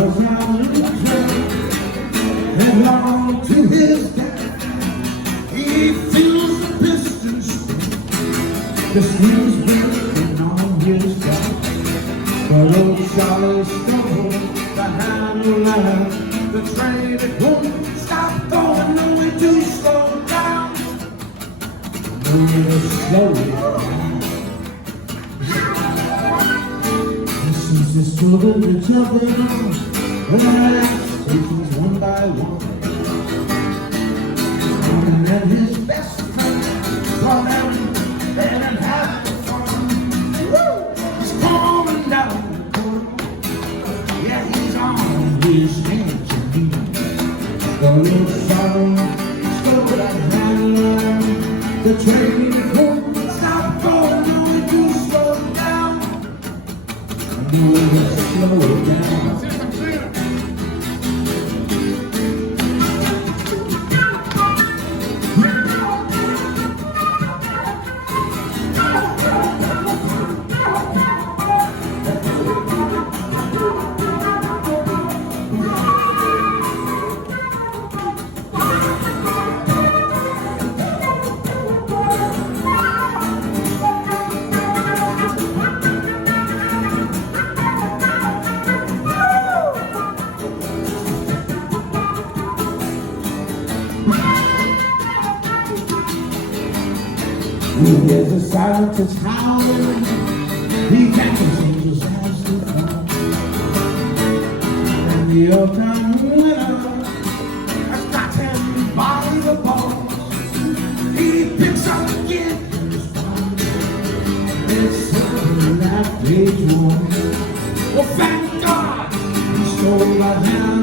was out in the train, headlong to his death. He feels the pistons, the strings breaking on his back. But old Charlie stumbled the handle and the train, it won't stop going, no way to slow down. No way to slow it down. Since this children are jumping on the stations one by one, and then his best friend for them, then and have the fun. He's coming down the corner, yeah, he's on his hands and knees. The little sorrow stole that hand, the train it won't stop going, no way to slow down. You will slow it down. There's a silence that's howling, he can't continue his hands to come. And the all-time winner has got him by the balls. He picks up again and responds. It's something that page one. Well, thank God he stole my hand.